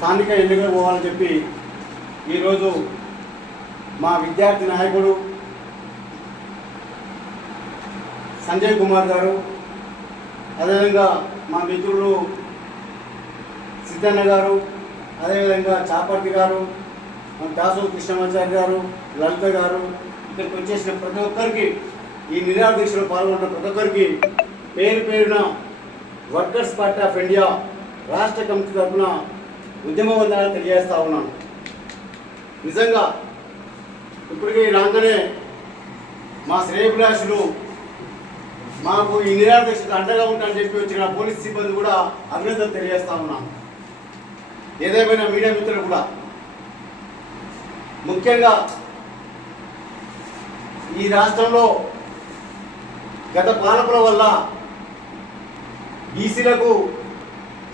స్థానిక ఎన్నికలు పోవాలని చెప్పి ఈరోజు మా విద్యార్థి నాయకుడు సంజయ్ కుమార్ గారు, అదేవిధంగా మా మిత్రులు సిద్ధన్న గారు, అదేవిధంగా చాపర్తి గారు, మన దాసు కృష్ణమాచారి గారు, లలిత గారు, ఇక్కడికి వచ్చేసిన ప్రతి ఒక్కరికి, ఈ నిరాహార దీక్షలో పాల్గొన్న ప్రతి ఒక్కరికి పేరు పేరున వర్కర్స్ పార్టీ ఆఫ్ ఇండియా రాష్ట్ర కమిటీ తరఫున ఉద్యమ వందనాలు తెలియజేస్తా ఉన్నాను. నిజంగా ఇప్పటికీ రాగానే మా శ్రేయభిలాషులు మాకు ఈ నిరాహార దీక్షకు అండగా ఉంటారని చెప్పి వచ్చిన పోలీస్ సిబ్బంది కూడా అభినందనలు తెలియజేస్తా ఉన్నాను. ఏదేమైనా మీడియా మిత్రులు కూడా ముఖ్యంగా ఈ రాష్ట్రంలో గత పాలకుల వల్ల బీసీలకు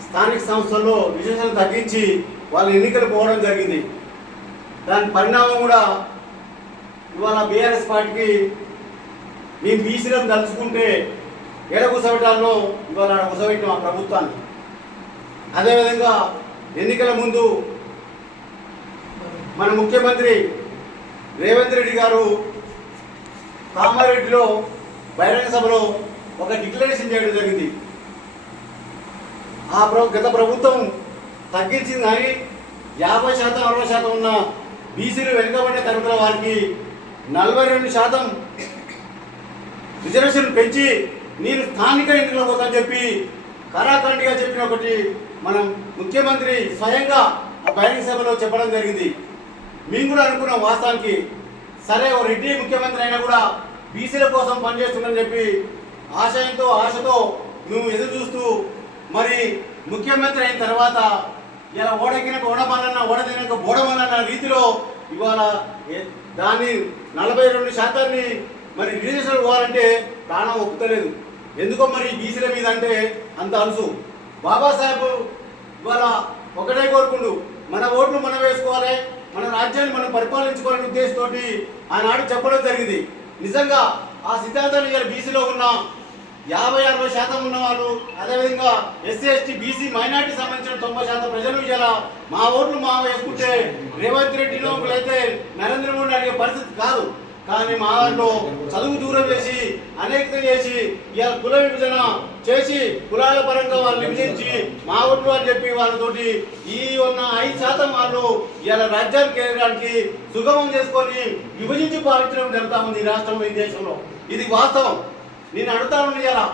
స్థానిక సంస్థల్లో రిజర్వేషన్లు తగ్గించి వాళ్ళ ఎన్నికలు పోవడం జరిగింది. దాని పరిణామం కూడా ఇవాళ బీఆర్ఎస్ పార్టీకి మేము బీసీలను తలుచుకుంటే ఎడగుసబెట్టాలను ఇవాళ గుసబెట్టిన మా ప్రభుత్వాన్ని. అదేవిధంగా ఎన్నికల ముందు మన ముఖ్యమంత్రి రేవంత్ రెడ్డి గారు కామారెడ్డిలో బహిరంగ సభలో ఒక డిక్లరేషన్ చేయడం జరిగింది. గత ప్రభుత్వం తగ్గించింది కానీ 50% 60% ఉన్న బీసీలు వెనుకబడిన తరగతుల వారికి 42% రిజర్వేషన్ పెంచి నేను స్థానిక ఎన్నికలు పోతానని చెప్పి కరాఖండిగా చెప్పిన ఒకటి మనం ముఖ్యమంత్రి స్వయంగా ఆ బహిరంగ సభలో చెప్పడం జరిగింది. మేము కూడా అనుకున్నాం వాస్తవానికి, సరే ఓ రెడ్డి ముఖ్యమంత్రి అయినా కూడా బీసీల కోసం పనిచేస్తుందని చెప్పి ఆశతో మేము ఎదురు చూస్తూ మరి ముఖ్యమంత్రి అయిన తర్వాత ఇలా ఓడెక్కినాక ఓడమల్లన్న, ఓడదినాక బోడమల్లన్న రీతిలో ఇవాళ దాన్ని 42% మరి రిజర్వేషన్ పోవాలంటే ప్రాణం ఒప్పుతలేదు. ఎందుకో మరి బీసీల మీద అంటే అంత అలుసు. బాబాసాహెబ్ ఇవాళ ఒకటే కోరుకుండు, మన ఓట్లు మనం వేసుకోవాలి, మన రాజ్యాన్ని మనం పరిపాలించుకోవాలనే ఉద్దేశంతో ఆనాడు చెప్పడం జరిగింది. నిజంగా ఆ సిద్ధాంతాలు ఇవాళ బీసీలో ఉన్న 50-60% ఉన్న వాళ్ళు, అదేవిధంగా ఎస్సీ ఎస్టీ బీసీ మైనార్టీ సంబంధించిన 90% ప్రజలు ఇలా మా ఓట్లు మా వేసుకుంటే రేవంత్ రెడ్డిలో అయితే నరేంద్ర మోడీ అడిగే పరిస్థితి కాదు. కానీ మా దాంట్లో చదువు దూరం చేసి అనేకత చేసి ఇలా కుల విభజన చేసి కులాల పరంగా వాళ్ళు విభజించి మా ఓట్లు అని చెప్పి వాళ్ళతోటి ఈ ఉన్న 5% వాళ్ళు ఇలా రాజ్యానికి ఎదగడానికి సుగమం చేసుకొని విభజించి పాలించడం జరుగుతూ ఉంది ఈ రాష్ట్రంలో, ఈ దేశంలో. ఇది వాస్తవం. నేను అడుగుతాను, ఇలా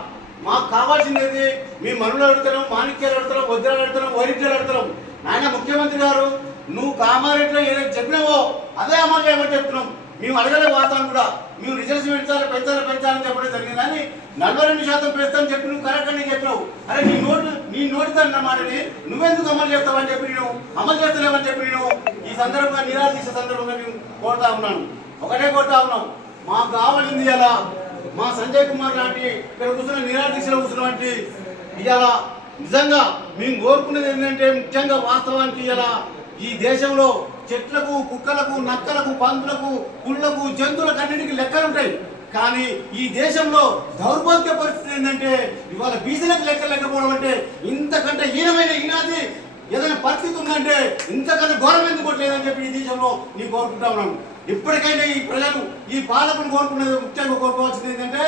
మాకు కావాల్సింది మీ మనులు అడుగుతున్నాం, మాణిక్యాలు అడుగుతున్నాం, వజ్రాలు అడుగుతున్నాం, వైరిత్యాలు అడుగుతున్నాం. నాయన ముఖ్యమంత్రి గారు, నువ్వు కామారెడ్డిలో ఏదైతే చెప్పినావో అదే అమలు చేయమని చెప్తున్నాం. మేము అడగలే వాతావరణం కూడా, మేము రిజర్వేషన్ పెంచాలని చెప్పడం జరిగింది. కానీ 42% పెంచుతానని చెప్పి నువ్వు కరెక్ట్గా చెప్పినావు. అరే నీ నోటితో అన్న మాటని నువ్వెందుకు అమలు చేస్తావని చెప్పి నేను అమలు చేస్తలేవని చెప్పి నేను ఈ సందర్భంగా నిరాహార దీక్ష సందర్భంగా నేను కోరుతా ఉన్నాను. ఒకటే కోరుతా ఉన్నాం, మాకు కావాల్సింది ఇలా మా సంజయ్ కుమార్ లాంటి ఇక్కడ కూర్చున్న నిరాహార దీక్షలో కూర్చున్నటువంటి ఇవాళ నిజంగా మేము కోరుకునేది ఏంటంటే ముఖ్యంగా వాస్తవానికి ఇలా ఈ దేశంలో చెట్లకు, కుక్కలకు, నక్కలకు, పందులకు, పుళ్ళకు, జంతువులకు అన్నిటికీ లెక్కలు ఉంటాయి. కానీ ఈ దేశంలో దౌర్భాగ్య పరిస్థితి ఏంటంటే ఇవాళ బీసీలకు లెక్కలు లేకపోవడం అంటే ఇంతకంటే ఈనాది ఏదైనా పరిస్థితి ఉందంటే ఇంతకంటే ఘోరం ఎందుకు లేదని చెప్పి ఈ దేశంలో నేను కోరుకుంటా ఉన్నాను. ఇప్పటికైనా ఈ ప్రజలు ఈ పాలకులు కోరుకునేది ముఖ్యంగా కోరుకోవాల్సింది ఏంటంటే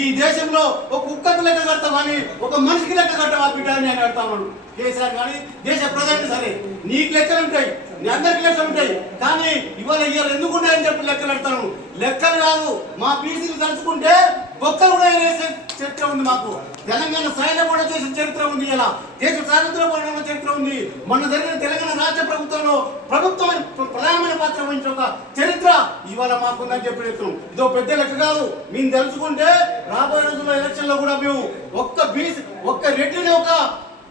ఈ దేశంలో ఒక కుక్కకు లెక్క కడతాం కానీ ఒక మనిషికి లెక్క కట్టవా బిడ్డ అని నేను అడుగుతా ఉన్నాను. కేసీఆర్ కానీ దేశ ప్రజలు సరే నీకు లెక్కలు ఉంటాయి, నీ అందరికి లెక్కలు ఉంటాయి. కానీ ఇవాళ ఎందుకు ఉంటాయని చెప్పి లెక్కలు అడతాను. లెక్కలు కాదు, మా బీసీలు తలుచుకుంటే బొక్కలు కూడా వేసే చరిత్ర ఉంది. మాకు తెలంగాణ స్థాయిలో కూడా చేసిన చరిత్ర ఉంది. ఇలా దేశ స్వాతంత్ర పోరాటంలో చరిత్ర ఉంది. మొన్న జరిగిన తెలంగాణ రాష్ట్ర ప్రభుత్వంలో ప్రధానమైన పాత్ర వహించిన ఒక చరిత్ర ఇవాళ మాకుందని చెప్పి చెప్తున్నాం. ఇదో పెద్ద లెక్క కాదు. మేము తెలుసుకుంటే రాబోయే రోజుల్లో ఎలక్షన్ లో కూడా మేము ఒక్క రెడ్డిని ఒక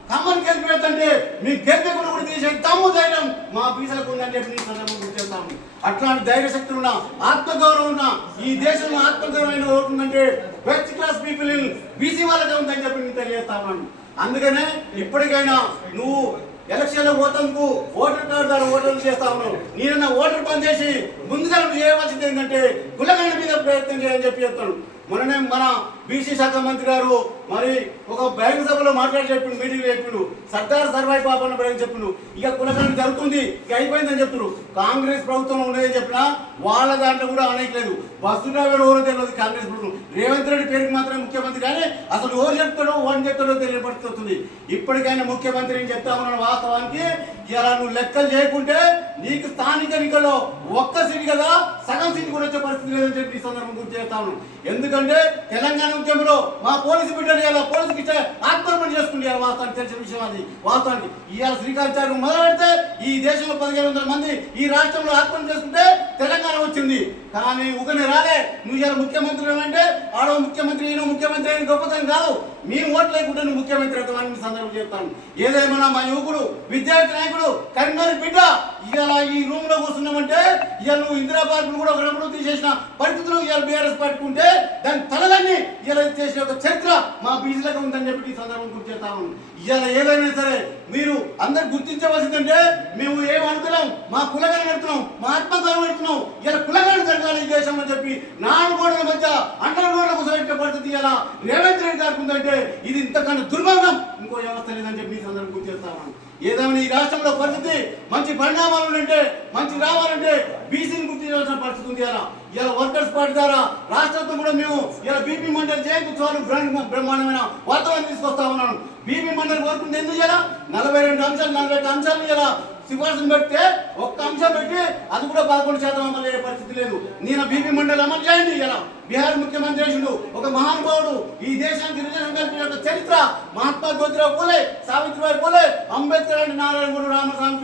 కమ్మని గెలిపేదంటే మీ గెలిపేకుండా కూడా తీసే తమ్ము ధైర్యం మా బీసీలకు ఉందని చెప్పి నేను సందర్భంగా గుర్తిస్తాను. అట్లాంటి ధైర్య శక్తులు ఉన్న, ఆత్మగౌరవం ఉన్న ఈ దేశంలో ఆత్మగౌరవం అవుతుందంటే ఫస్ట్ క్లాస్ పీపుల్ బీసీ వాళ్ళకే ఉందని చెప్పి నేను తెలియజేస్తా ఉన్నాను. అందుకనే ఇప్పటికైనా నువ్వు ఎలక్షన్లో పోతందుకు ఓటర్ కార్డు ద్వారా ఓటర్లు చేస్తా ఉన్నావు. నేనన్నా ఓటర్ పని చేసి ముందుగా చేయవలసింది ఏంటంటే కులగణ మీద ప్రయత్నం చేయాలని చెప్పి చెప్తాను. మొన్ననే మన బీసీ శాఖ మంత్రి గారు మరి ఒక బహిరంగ సభలో మాట్లాడి చెప్పిండు, మీటింగ్ చెప్పిండు, సర్దార్ సర్వాయి పాపన్న బహిరంగ చెప్పిండు. ఇక కులగణన జరుగుతుంది, ఇక అయిపోయిందని చెప్తున్నారు. కాంగ్రెస్ ప్రభుత్వం ఉండేదని చెప్పినా వాళ్ళ దాంట్లో కూడా అనట్లేదు. బస్సు డ్రైవర్ ఎవరో తెలియదు కాంగ్రెస్ ప్రభుత్వం. రేవంత్ రెడ్డి పేరుకి మాత్రమే ముఖ్యమంత్రి, కానీ అసలు ఎవరు చెప్తాడో వాడిని చెప్తాడో తెలియపడుతుంది. ఇప్పటికైనా ముఖ్యమంత్రి అని చెప్తా ఉన్నాడు. వాస్తవానికి ఇలా నువ్వు లెక్కలు చేయకుంటే నీకు స్థానిక ఎన్నికల్లో ఒక్క సీటు కదా సగం సీటు కూడా వచ్చే పరిస్థితి లేదని చెప్పి ఈ సందర్భం గుర్తు చేస్తా ఉన్నాను. ఎందుకంటే తెలంగాణ ఉద్యమంలో మా పోలీసు బిడ్డలు ఇలా పోలీసుకి ఇచ్చే ఆత్మహత్య చేసుకుంటే వాస్తవానికి తెలిసిన విషయం అది. వాస్తవానికి ఇవాళ శ్రీకాంత్ మొదలు పెడితే ఈ దేశంలో 1500 మంది ఈ రాష్ట్రంలో ఆత్మహత్య చేసుకుంటే తెలంగాణ వచ్చింది. కానీ ఉగని రాలే. నువ్వు ఇలా ముఖ్యమంత్రి అంటే ఆడో ముఖ్యమంత్రి ఈయన ముఖ్యమంత్రి అని గొప్పతనం కాదు. మీరు ఓట్లు లేకుంటే నువ్వు ముఖ్యమంత్రి అవుతామని సందర్భం చెప్తాను. ఏదేమన్నా మా యువకుడు విద్యార్థి నాయకుడు కరీంనగర్ బిడ్డ ఇలా ఈ రూమ్ లో కూర్చున్నామంటే ఇవాళ నువ్వు ఇందిరా పార్కులు కూడా ఒకప్పుడు తీసేసిన పరిస్థితులు ఇవాళ బీఆర్ఎస్ పట్టుకుంటే దాని తలదాన్ని ఇలా చేసిన ఒక చరిత్ర మా బీసీలకు ఉందని చెప్పి ఈ సందర్భం గుర్తు చేస్తాము. ఇవాళ ఏదైనా సరే మీరు అందరు గుర్తించవలసిందంటే మేము ఏమనుకున్నాం, మా కులగణ పెడుతున్నాం, మా ఆత్మగౌరవం పెడుతున్నాం. ఇలా కులగణ జరగాలి ఈ దేశం అని చెప్పి 4 గోడల మధ్య అండర్ గోడల కూర్చోబెట్టే పరిస్థితి ఇలా రేవంత్ రెడ్డి గారికి ఉందంటే ఇది ఇంతకన్నా దుర్మార్గం ఇంకో వ్యవస్థ లేదని చెప్పి ఈ సందర్భం గుర్తు చేస్తాను. ఏదేమైనా ఈ రాష్ట్రంలో పరిస్థితి మంచి పరిణామాలు ఉంటే మంచి రావాలంటే బీసీని గుర్తించాల్సిన పరిస్థితి ఉంది. ఇలా వర్కర్స్ పార్టీ ద్వారా రాష్ట్రంతో కూడా మేము ఇలా బీపీ మండలి జయంతి ఉత్సవాలు బ్రహ్మాండమైన వాతావరణం తీసుకొస్తా ఉన్నాను. బీపీ మండలి కోరుకుంటే ఎందుకు ఇలా 42 అంశాలు 41 అంశాలు ఇలా సిఫార్సులు పెడితే ఒక్క అంశం పెట్టి అది కూడా 11% అమలు అయ్యే పరిస్థితి లేదు. నేను బీపీ మండలి అమలు చేయండి. ఇలా బీహార్ ముఖ్యమంత్రి చేసిండు ఒక మహానుభావుడు. ఈ దేశానికి రిజర్వేషన్ కల్పించిన చరిత్ర మహాత్మా జ్యోతిరావు పూలే, సావిత్రిబాయి పూలే, అంబేద్కర్, నారాయణ గురు, రామస్వామి